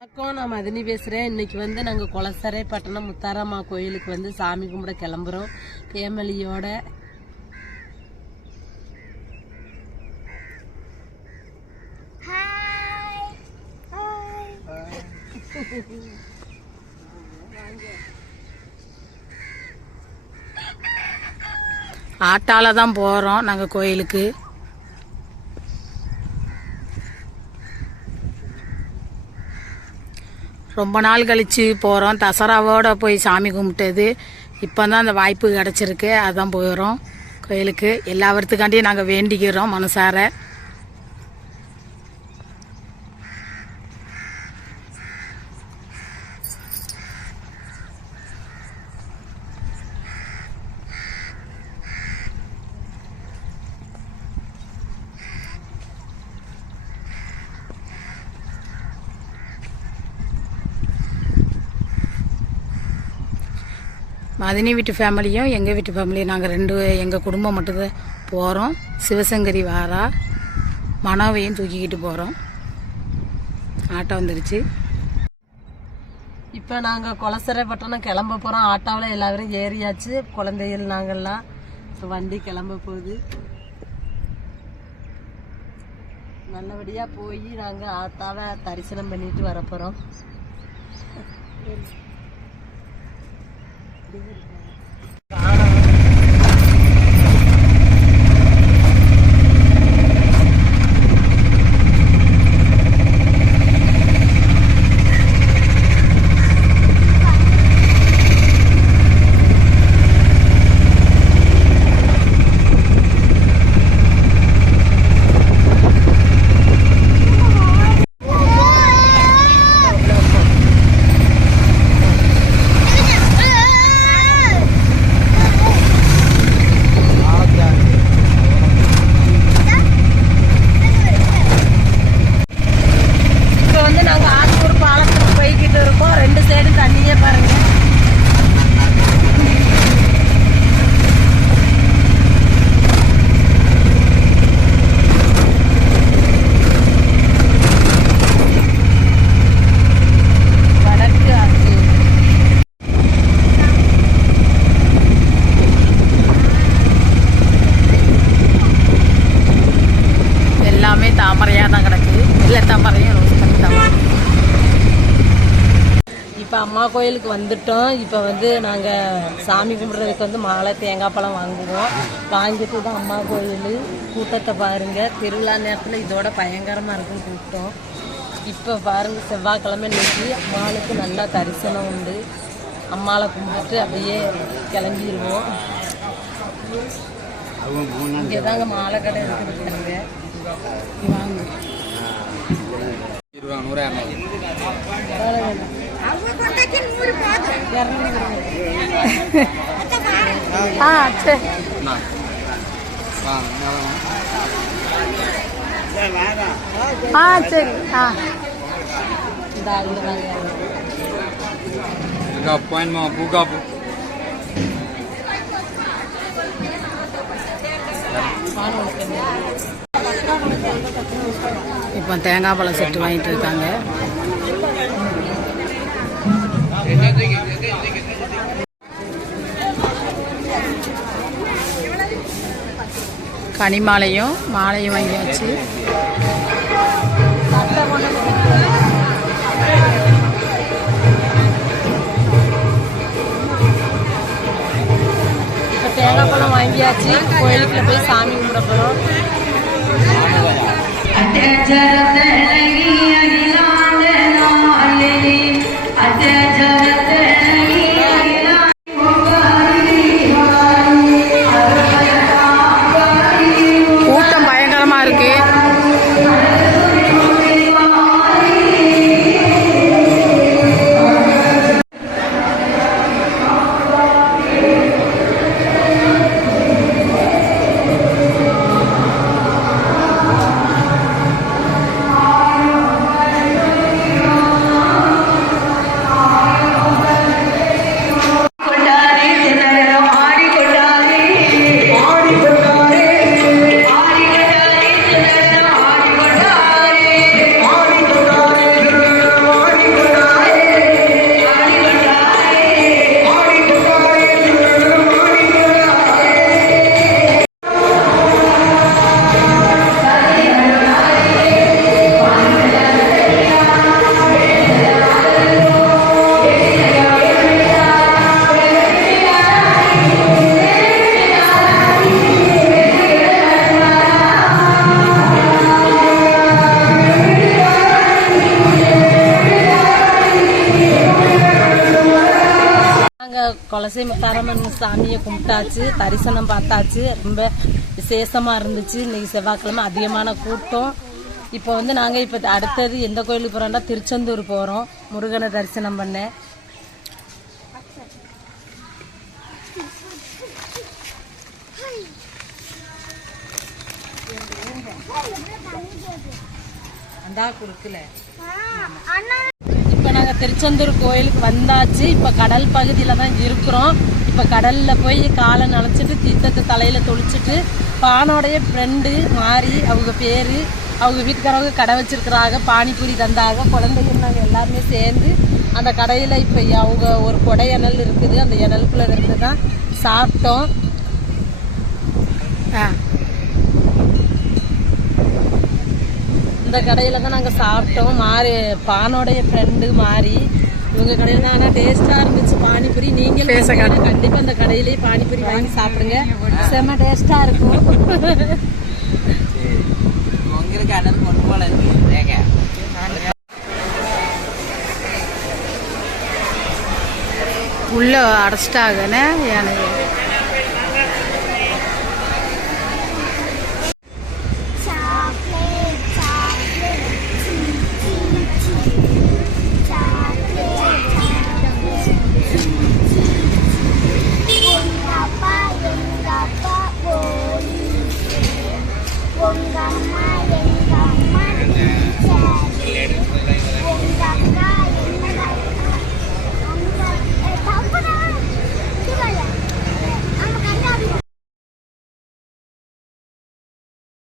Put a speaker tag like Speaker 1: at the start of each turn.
Speaker 1: வணக்கம் நான் மதினி பேசுகிறேன் இன்னைக்கு வந்து நாங்கள் குளசரை பட்டணம் முத்தாரம்மா கோயிலுக்கு வந்து சாமி கும்பிட கிளம்புறோம். ஃபேமிலியோட
Speaker 2: ஆட்டால தான் போகிறோம் நாங்கள் கோயிலுக்கு. ரொம்ப நாள் கழித்து போகிறோம் தசராவோடு போய் சாமி கும்பிட்டது. இப்போ தான் அந்த வாய்ப்பு கிடச்சிருக்கு. அதான் போயிடும் கோயிலுக்கு எல்லா வருத்துக்காண்டியும் நாங்கள் வேண்டிக்கிறோம் மனசார. மதினி வீட்டு ஃபேமிலியும் எங்கள் வீட்டு ஃபேமிலியும் நாங்கள் ரெண்டு எங்கள் குடும்பம் மட்டும்தான் போகிறோம் சிவசங்கரி வாரா மனோவையும் தூக்கிக்கிட்டு போகிறோம் ஆட்டோ வந்துடுச்சு
Speaker 1: இப்போ நாங்கள் குளசரை பட்டணம் கிளம்ப போகிறோம் ஆட்டோவில் எல்லாரும் ஏறியாச்சு. குழந்தைகள் நாங்கள்லாம் இப்போ வண்டி கிளம்ப போகுது. நல்லபடியாக போய் நாங்கள் ஆத்தாவை தரிசனம் பண்ணிட்டு வரப்போகிறோம் போகிறோம் இப்போ அம்மா கோயிலுக்கு வந்துட்டோம். இப்போ வந்து நாங்கள் சாமி கும்பிட்றதுக்கு வந்து மாலை தேங்காய் பழம் வாங்குவோம். வாங்கிட்டு தான் அம்மா கோயில். கூட்டத்தை பாருங்கள் திருவிழா நேரத்தில் இதோட பயங்கரமாக இருக்கும் கூட்டம். இப்போ பாருங்கள் செவ்வாய்க்கிழமை இன்னைக்கு அம்மாளுக்கு நல்லா தரிசனம் உண்டு. அம்மாவை கும்பிட்டு அப்படியே கிளம்பிடுவோம் இங்கே தாங்க மாலை கடை இருக்குதுங்க வாங்க.
Speaker 3: இருபது நூறு
Speaker 2: ஆ சரி ஆ சரி ஆ இப்போ தேங்காய் பழம் செட்டு வாங்கிட்டு இருக்காங்க. கனி மாலையும் மாலையும்
Speaker 1: வாங்கியாச்சு தேங்காய் பழம் வாங்கியாச்சு. கோயிலுக்குள்ள போய் சாமி கும்பிட போகிறோம்
Speaker 2: கூட்டம்
Speaker 1: குலசை முத்தாரம்மன் சாமியை கும்பிட்டாச்சு தரிசனம் பார்த்தாச்சு. ரொம்ப விசேஷமாக இருந்துச்சு. இன்னைக்கு செவ்வாய்க்கிழமை அதிகமான கூட்டம். இப்போ வந்து நாங்கள் இப்போ அடுத்தது எந்த கோயிலுக்கு போகிறோம்னா திருச்செந்தூர் போகிறோம் முருகனை தரிசனம் பண்ண. அந்தா நாங்கள் திருச்செந்தூர் கோயிலுக்கு வந்தாச்சு. இப்போ கடல் பகுதியில் தான் இருக்கிறோம். இப்போ கடலில் போய் காலை நனைச்சிட்டு தீர்த்தத்தை தலையில் தொளிச்சிட்டு பானோடைய ஃப்ரெண்டு மாறி அவங்க பேர் அவங்க வீட்டுக்காரவங்க கடை வச்சிருக்கிறாங்க பானிபூரி தந்தாங்க குழந்தைங்க நாங்கள் எல்லாருமே சேர்ந்து அந்த கடையில் இப்போ அவங்க ஒரு கொடை இணல் இருக்குது. அந்த இணலுக்குள்ளே இருந்து தான் சாப்பிட்டோம்.
Speaker 2: ஆ.
Speaker 1: இந்த கடையில் தான் நாங்கள் சாப்பிட்டோம். மாறி பானோடைய ஃப்ரெண்டு மாறி. இவங்க கடையில் தான் ஆனால் டேஸ்ட்டாக இருந்துச்சு. பானிபூரி நீங்கள். கண்டிப்பாக அந்த கடையிலேயே பானிபூரி வாங்கி சாப்பிடுங்க. செம்ம டேஸ்ட்டாக இருக்கும்.
Speaker 4: உங்களுக்கு அண்ணன் கொண்டு போல இருக்கு. ரேக
Speaker 2: உள்ளே அடைச்சிட்டாங்கண்ணே எனக்கு